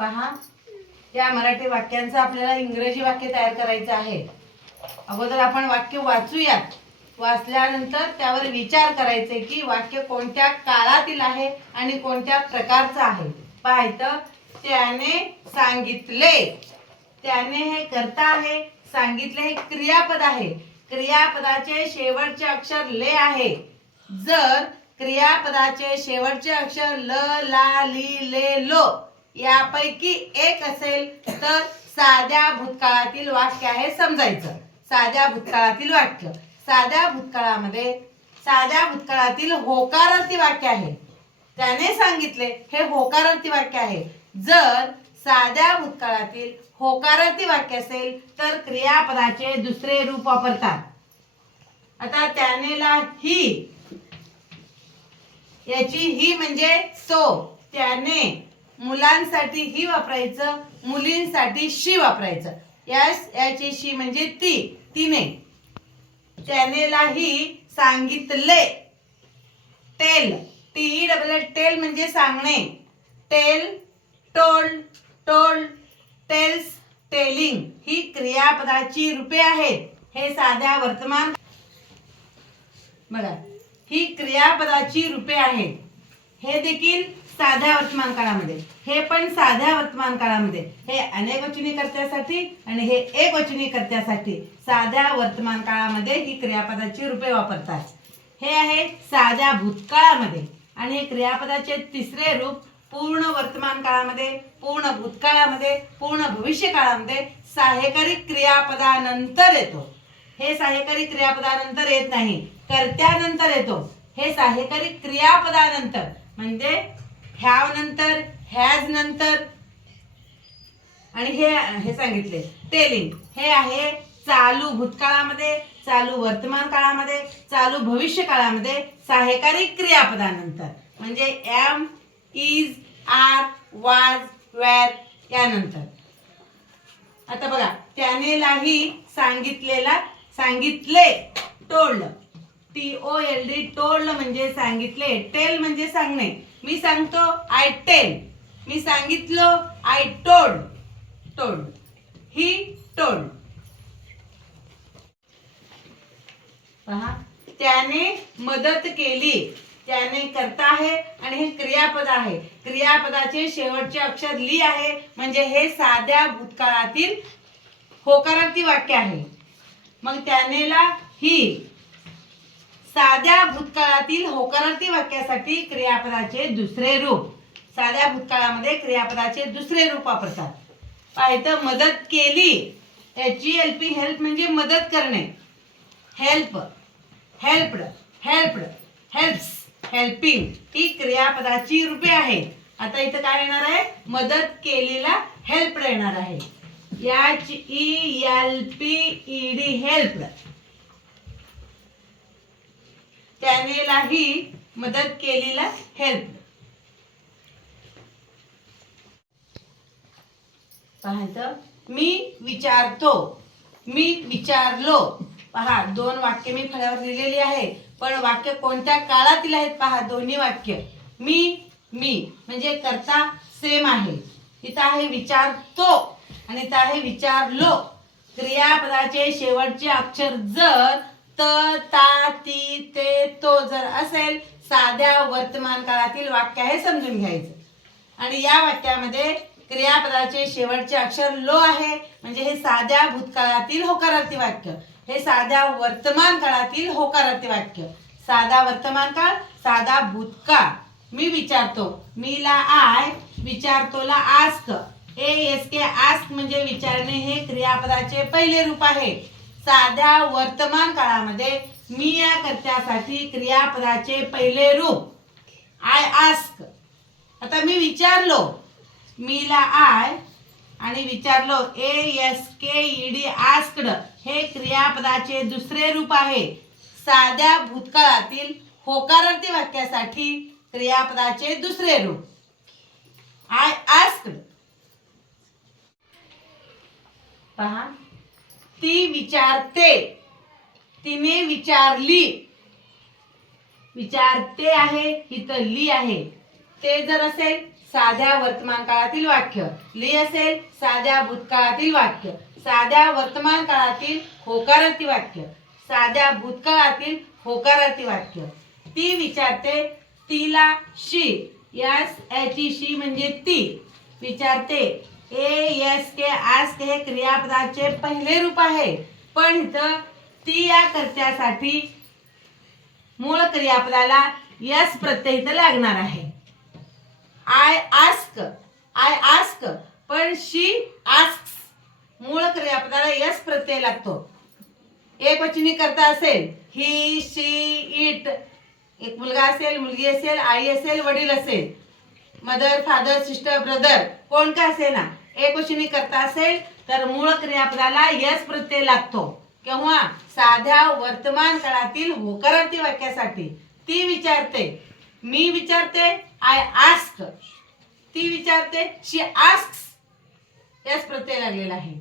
पहा. या मराठी वाक्यांचं आपल्याला इंग्रजी वाक्य तयार करायचं आहे. अगोदर आपण वाक्य वाचूयात. वाचल्यानंतर त्यावर विचार करायचे की वाक्य कोणत्या काळातील आहे आणि कोणत्या प्रकारचं आहे. पाहायचं त्याने सांगितले. त्याने हे करता आहे. सांगितले हे क्रियापद आहे. क्रियापदाचे शेवटचे अक्षर ले आहे. जर क्रियापदाचे शेवटचे अक्षर ल ला ली ले लो यापैकी एक असेल तर साध्या भूतकाळातील वाक्य आहे समजायचं. साध्या भूतकाळातील वाक्य. साध्या भूतकाळामध्ये साध्या भूतकाळातील होकारार्थी वाक्य आहे. त्याने सांगितले हे होकारार्थी वाक्य आहे. जर साध्या भूतकाळातील होकारार्थी वाक्य असेल तर क्रियापदाचे दुसरे रूप वापरतात. आता त्यानेला ही याची ही म्हणजे सो. त्याने मुलांसाठी ही वापरायचं मुलींसाठी शी वापरायचं. यास याची शी म्हणजे ती तिने. त्यानेलाही सांगितले. टेल टी डबल टेल म्हणजे सांगणे. Tell told told tells telling ही क्रियापदाची रूपे आहेत. हे साध्या वर्तमान बघा ही क्रियापदाची रूपे आहेत. हे देखील साध्या वर्तमान काळामध्ये. हे पण साध्या वर्तमान काळामध्ये. हे अनेक वचनी कर्त्यासाठी आणि हे एक वचनी कर्त्यासाठी साध्या वर्तमान काळामध्ये ही क्रियापदाची रूपे वापरतात. हे आहे साध्या भूतकाळामध्ये. आणि हे क्रियापदाचे तिसरे रूप पूर्ण वर्तमान काळामध्ये पूर्ण भूतकाळामध्ये पूर्ण भविष्य काळामध्ये सहाय्यकारी क्रियापदानंतर येतो. हे सहाय्यकारी क्रियापदानंतर येत नाही कर्त्यानंतर येतो. हे सहाय्यकारी क्रियापदानंतर. म्हणजे ह्याव नंतर हॅज नंतर. आणि हे हे सांगितले. टेलिंग हे आहे चालू भूतकाळामध्ये चालू वर्तमान काळामध्ये चालू भविष्य काळामध्ये सहाय्यकारी क्रियापदानंतर. म्हणजे am is are was were यानंतर. आता बघा त्यानेलाही सांगितलेला सांगितले told T O L D told म्हणजे सांगितले टेल म्हणजे सांगणे. मी सांगतो आय टेल मी सांगितलं I told told he told पहा त्याने मदत केली. त्याने करता आहे आणि हे क्रियापद आहे. क्रियापदाचे शेवटचे अक्षर ली आहे. म्हणजे हे साध्या भूतकाळातील होकारार्थी वाक्य आहे. मग त्यानेला ही साध्या भूतकाळातील होकारार्थी वाक्यासाठी क्रियापदाचे दुसरे रूप. साध्या भूतकाळामध्ये क्रियापदाचे दुसरे रूप वापरतात. पाहिजे मदत केली. एच एल पी हेल्प म्हणजे मदत करणे. Help helped helped helps helping ही क्रियापदाची रूपे आहेत. आता इथं काय येणार आहे? मदत केलेला हेल्प येणार आहे. याच E L P E D help त्यानेलाही मदत केलेला हेल्प पाहायचं मी विचारतो मी विचारलो. पहा दोन वाक्य मी फळ्यावर लिहिलेली आहे पण वाक्य कोणत्या काळातील आहेत पहा दोन्ही वाक्य. मी मी म्हणजे करता सेम आहे. इथं आहे विचारतो आणि इथं आहे विचारलो. क्रियापदाचे शेवटचे अक्षर जर त ता ती ते तो जर असेल साध्या वर्तमान काळातील वाक्य हे समजून घ्यायचं. आणि या वाक्यामध्ये क्रियापदाचे शेवटचे अक्षर लो आहे. म्हणजे हे साध्या भूतकाळातील होकारार्थी वाक्य. हे साध्या वर्तमान काळातील होकारार्थी वाक्य. साधा वर्तमान काळ साधा भूतकाळ. मी विचारतो मीला I विचारतोला ask. A S K ask म्हणजे विचारणे हे क्रियापदाचे पहिले रूप आहे. साध्या वर्तमान काळामध्ये मी या कर्त्यासाठी क्रियापदाचे पहिले रूप आय आस्क आता मी विचारलो मीला आय आणि विचारलो A S K E D. Asked हे क्रियापदाचे दुसरे रूप आहे. साध्या भूतकाळातील होकारार्थी वाक्यासाठी क्रियापदाचे दुसरे रूप. आय आस्कड पहा. ती विचारते. तिने विचारली. विचारते आहे इथं ली आहे. ते जर असेल साध्या वर्तमान काळातील वाक्य. ली असेल साध्या भूतकाळातील वाक्य. साध्या वर्तमान काळातील होकारार्थी वाक्य. साध्या भूतकाळातील होकारार्थी वाक्य. ती विचारते तिला शी. यस याची शी म्हणजे ती. विचारते ए यस के आज के हे क्रियापदाचे पहिले रूप आहे. पण इथं ती या कर्त्यासाठी मूळ क्रियापदाला यस प्रत्यय इथं लागणार आहे. आय आस्क आय आस्क पण शी आस्क मूळ क्रियापदाला यस प्रत्यय लागतो. एक वचनी करता असेल ही शी इट एक मुलगा असेल मुलगी असेल आई असेल वडील असेल. मदर फादर सिस्टर ब्रदर कोण का असेल ना एक करता असेल तर मूळ क्रियापदाला यस प्रत्यय लागतो. किंवा साध्या वर्तमान काळातील होकारार्थी वाक्यासाठी. ती विचारते मी विचारते आय आस्क ती विचारते शी आस्क यस प्रत्यय लागलेला आहे.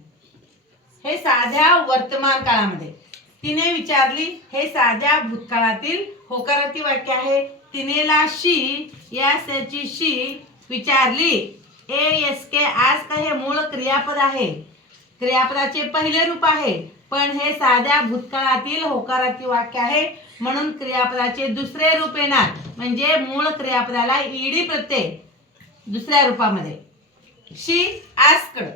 हे साध्या वर्तमान काळामध्ये. तिने विचारली हे साध्या भूतकाळातील होकारार्थी वाक्य आहे. तिनेला शी या ची शी विचारली. ए एस के आज तर हे मूळ क्रियापद आहे. क्रियापदाचे पहिले रूप आहे. पण हे साध्या भूतकाळातील होकारार्थी वाक्य आहे. म्हणून क्रियापदाचे दुसरे रूप येणार. म्हणजे मूळ क्रियापदाला ईडी प्रत्यय. दुसऱ्या रूपामध्ये. शी आस्कड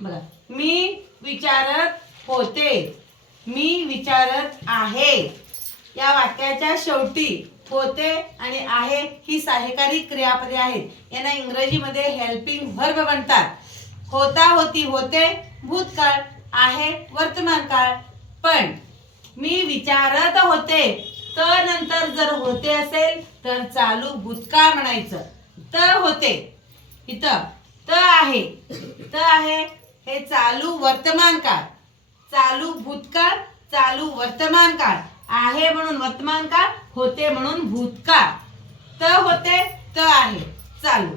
बघा मी विचारत होते. मी विचारत आहे. या वाक्याच्या शेवटी होते आणि आहे ही सहायकारी क्रियापदे आहेत. यांना इंग्रजीमध्ये हेल्पिंग व्हर्ब म्हणतात. होता होती होते भूतकाळ आहे वर्तमान काळ. पण मी विचारत होते तर नंतर जर होते असेल तर चालू भूतकाळ म्हणायचं. त होते. इथं त आहे. त आहे हे चालू वर्तमान काळ. चालू भूतकाळ चालू वर्तमान काळ. आहे म्हणून वर्तमान काळ होते म्हणून भूतकाळ. त होते त आहे. चालू.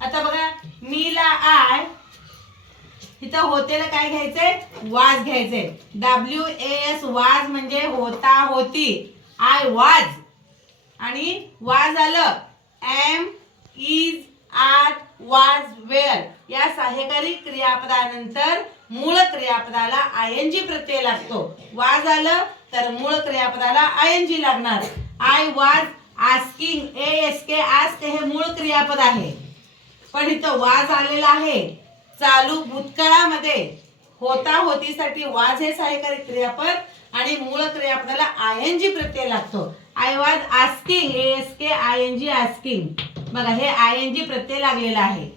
आता बघा मी ला आय इथं होतेला काय घ्यायचंय? वाज घ्यायचंय. डब्ल्यू ए एस वाज म्हणजे होता होती. आय वाज आणि वाज आलं. Am is are was were या सहाय्यकारी क्रियापदानंतर मूळ क्रियापदाला आय एन जी प्रत्यय लागतो. वाज आलं तर मूळ क्रियापदाला आय एन जी लागणार I was asking A S K ask हे मूळ क्रियापद आहे. पण इथं वाज आलेला आहे. चालू भूतकाळामध्ये होता होतीसाठी वाज हे सहाय्यकारी क्रियापद आणि मूळ क्रियापदाला आय एन जी प्रत्यय लागतो. I was asking A S K I N G asking बघा हे आय एन जी प्रत्यय लागलेला आहे.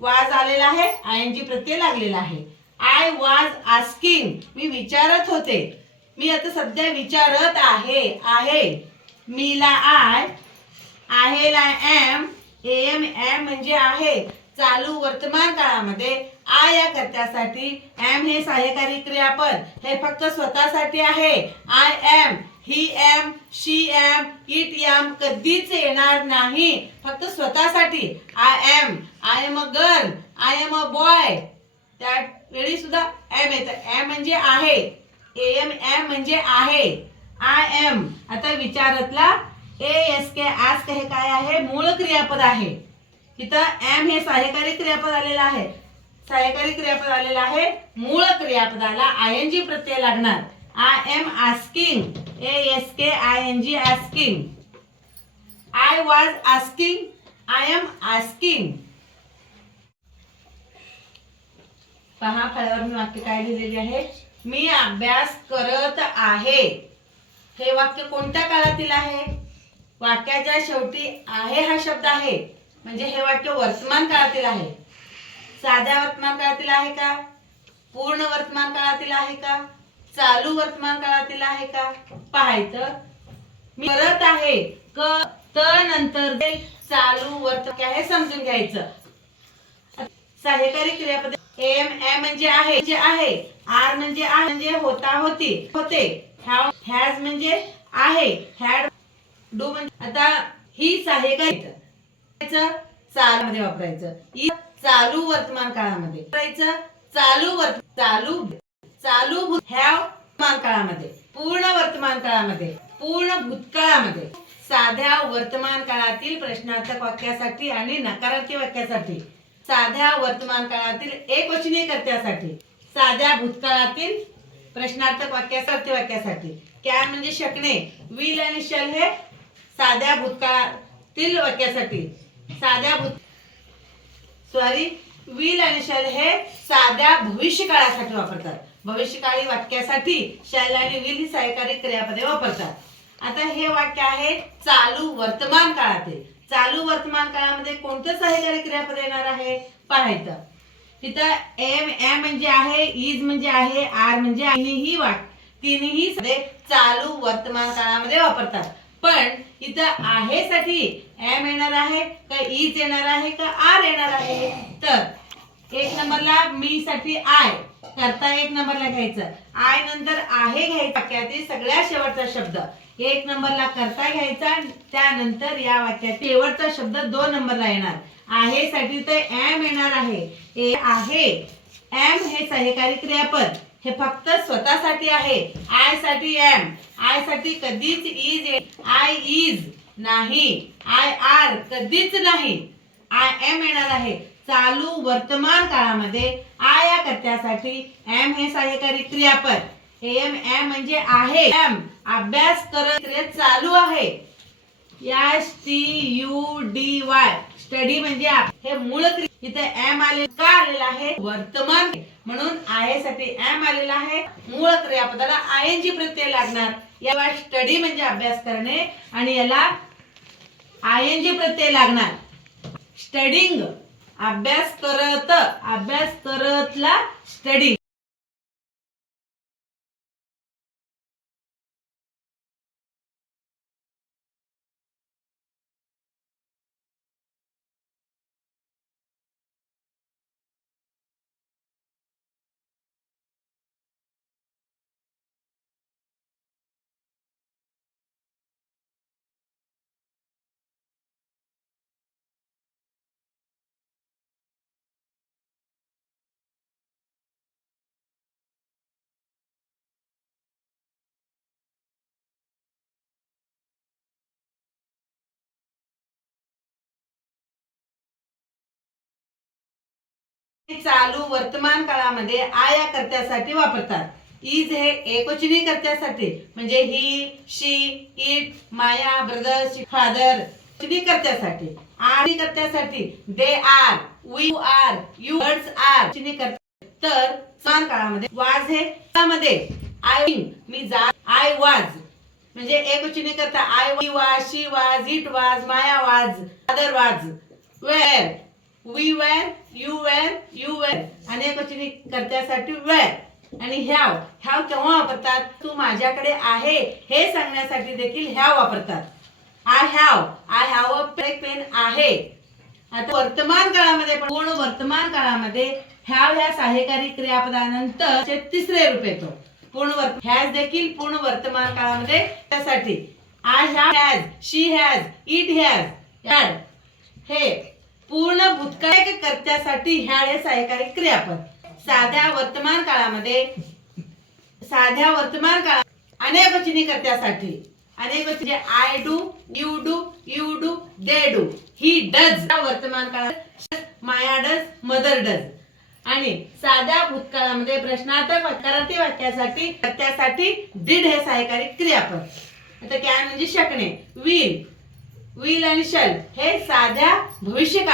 वाज आलेला आहे आय एन जी प्रत्यय लागलेला आहे. आय वाज आस्किंग मी विचारत होते. मी आता सध्या विचारत आहे आहे. मीला आय आहे ला एम एम एम म्हणजे आहे. चालू वर्तमान काळामध्ये आ या कर्त्यासाठी एम हे सहाय्यकारी क्रियापद. हे फक्त स्वतःसाठी आहे. I am he am she am it am कधीच येणार नाही. फक्त स्वतःसाठी. I am I am a girl I am a boy. त्या वेळी सुद्धा एम येतं. एम म्हणजे आहे. एम एम म्हणजे आहे. आय एम आता विचारतला ए एस के आज हे काय आहे? मूळ क्रियापद आहे. तिथं एम हे सहाय्यकारी क्रियापद आलेलं आहे. सहाय्यकारी क्रियापद आलेलं आहे. मूळ क्रियापदाला आय एन जी प्रत्यय लागणार. I am asking A S K I N G asking I was asking I am asking पहा फळावर मी वाक्य काय लिहिलेली आहे? मी अभ्यास करत आहे. हे वाक्य कोणत्या काळातील आहे? वाक्याच्या शेवटी आहे हा शब्द आहे. म्हणजे हे वाक्य वर्तमान काळातील आहे. साध्या वर्तमान काळातील आहे का? पूर्ण वर्तमान काळातील आहे का? चालू वर्तमान काळातील आहे का? पाहायचं. मी करत आहे. क त नंतर ते चालू वर्तमान आहे समजून घ्यायचं. सहकारी क्रियापद एम एम म्हणजे आहे. जे आहे. आर म्हणजे आ म्हणजे होता होती होते. हॅज म्हणजे आहे. हॅड डू म्हणजे आता हीच आहे वापरायचं वापरायचं. इ चालू वर्तमान काळामध्ये. वापरायचं चालू वर्त चालू चालू हॅव वर्तमान काळामध्ये. पूर्ण वर्तमान काळामध्ये. पूर्ण भूतकाळामध्ये. साध्या वर्तमान काळातील प्रश्नार्थक वाक्यासाठी आणि नकारार्थी वाक्यासाठी. साध्या वर्तमान काळातील एकवचनी कर्त्यासाठी साध्या भूतकाळातील प्रश्नार्थक वाक्यासाठी वाक्यासाठी कॅन म्हणजे शकणे विल आणि शल हे साध्या भूतकाळातील वाक्यासाठी. साध्या भूत सॉरी विल आणि शल हे साध्या भविष्य काळासाठी वापरतात. भविष्यकाळी वाक्यासाठी शल आणि विल ही सहकारी क्रियापदे वापरतात. आता हे वाक्य आहे चालू वर्तमान काळातील. चालू वर्तमान काळामध्ये कोणतं सहकारी क्रियापद येणार आहे? पाहायचं. तिथं एम एम म्हणजे आहे इज म्हणजे आहे आर म्हणजे आहे. तिन्ही तिन्ही चालू वर्तमान काळामध्ये वापरतात. पण इथं आहे साठी एम येणार आहे का इज येणार आहे का आर येणार आहे? तर एक नंबरला मी साठी आय करता एक नंबरला घ्यायचं. आय नंतर आहे घ्यायचं वाक्यातील सगळ्यात शेवटचा शब्द. एक नंबरला करता घ्यायचा त्यानंतर या वाक्यात शेवटचा शब्द दोन नंबरला येणार. आहे साठी ते एम येणार आहे. ए आहे. एम हे सहकारी क्रियापद. हे फक्त स्वतःसाठी आहे. आयसाठी एम आयसाठी कधीच इज आय इज नाही. आय आर कधीच नाही. आय एम येणार आहे. चालू वर्तमान काळामध्ये आ या कर्त्यासाठी एम हे सहाय्यकारी क्रियापद. एम एम म्हणजे आहे. एम अभ्यास करत चालू आहे. S T U D Y. Study म्हणजे हे मूळ इथे एम आले का आलेलं आहे? वर्तमान. म्हणून आहे साठी एम आलेला आहे. मूळ क्रियापदाला आय एन जी प्रत्यय लागणार. या स्टडी म्हणजे अभ्यास करणे आणि याला आय एन जी प्रत्यय लागणार. स्टडिंग. अभ्यास करत अभ्यास करतला स्टडी चालू वर्तमान काळामध्ये आया कर्त्यासाठी वापरतात. इज हे एकोचिनी कर्त्यासाठी म्हणजे he she it Maya brother father वचनी कर्त्यासाठी आणि कर्त्यासाठी they are we are you words are चिनी कर्ते तर समान काळामध्ये वाज हे मध्ये आय मी जा आय वाज म्हणजे एकवचनी करता आय वाज शी वाज इट वाज Maya was father was were we were you were you were अनेक वचनी कर्त्यासाठी वेर आणि ह्याव ह्याव केव्हा वापरतात? तू माझ्याकडे आहे हे सांगण्यासाठी देखील ह्याव वापरतात. I have I have a pen आहे. आता वर्तमान काळामध्ये पण पूर्ण वर्तमान काळामध्ये ह्याव ह्या सहाय्यकारी क्रियापदानंतर तिसरे रूप येतो. पूर्ण वर्त हॅज देखील पूर्ण वर्तमान काळामध्ये त्यासाठी. I has she has it has had हे पूर्ण भूतकाळ कर्त्यासाठी ह्याळे सहकारी क्रियापद. साध्या वर्तमान काळामध्ये साध्या वर्तमान काळात अनेक वचनी कर्त्यासाठी. अनेक वचने I do you do you do they do he does वर्तमान काळात माया डज मदर डज आणि साध्या भूतकाळामध्ये प्रश्नार्थक वाक्यार्थी वाक्यासाठी कर्त्यासाठी डिड हे सहाय्यकारी क्रियापद. आता कॅन म्हणजे शकणे. विल विल आणि शल हे साध्या भविष्य